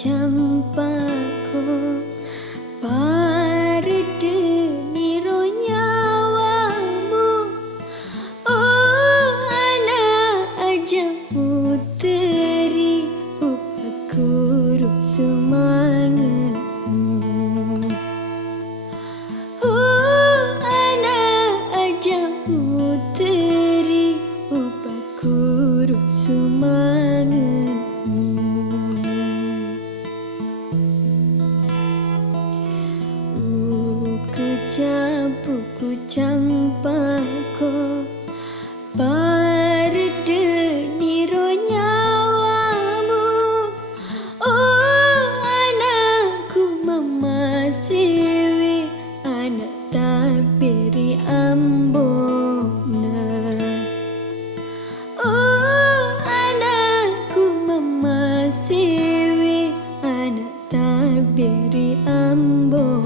campako parde niro nyawamu. Oh anak aja puteri upakuru semangatmu. Oh anak aja puteri upakuru semangatmu. Buku campako parde niro nyawamu. Oh anakku mama sewe anak tabiri ambona. Oh anakku mama sewe anak tabiri ambona.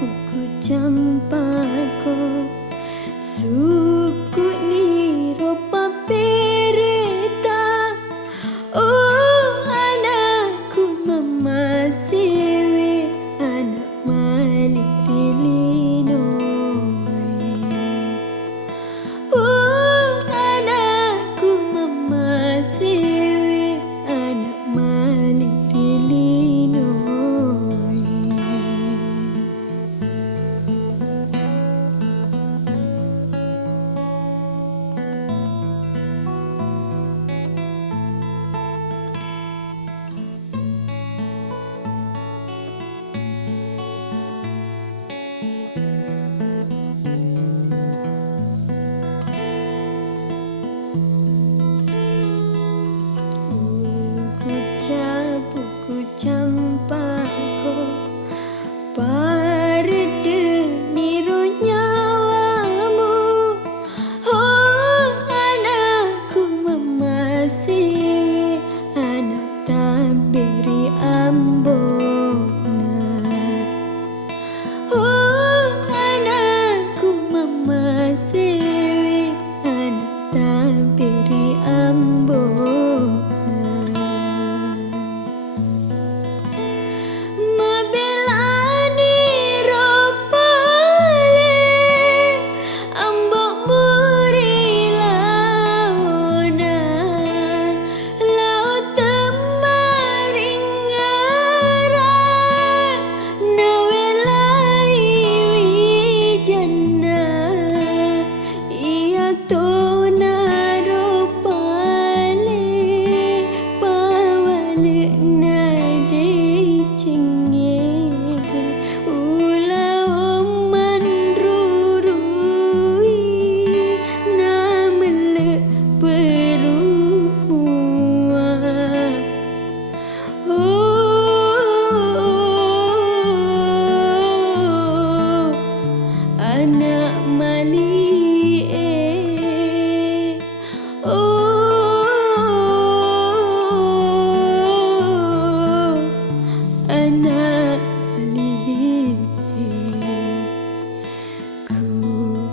Buku campako suku niro papereta. Oh anakku mama sewe anak malirinoi. Oh anakku mama sewe anak malirinoi. Buku campako parde niro nyawamu. Oh anakku mama sewe anak tabiri ambona. Oh anakku mama sewe anak tabiri ambona.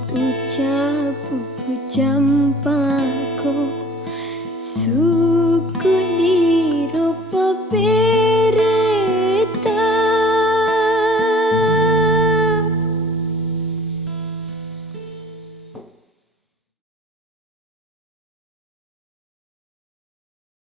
Buku campako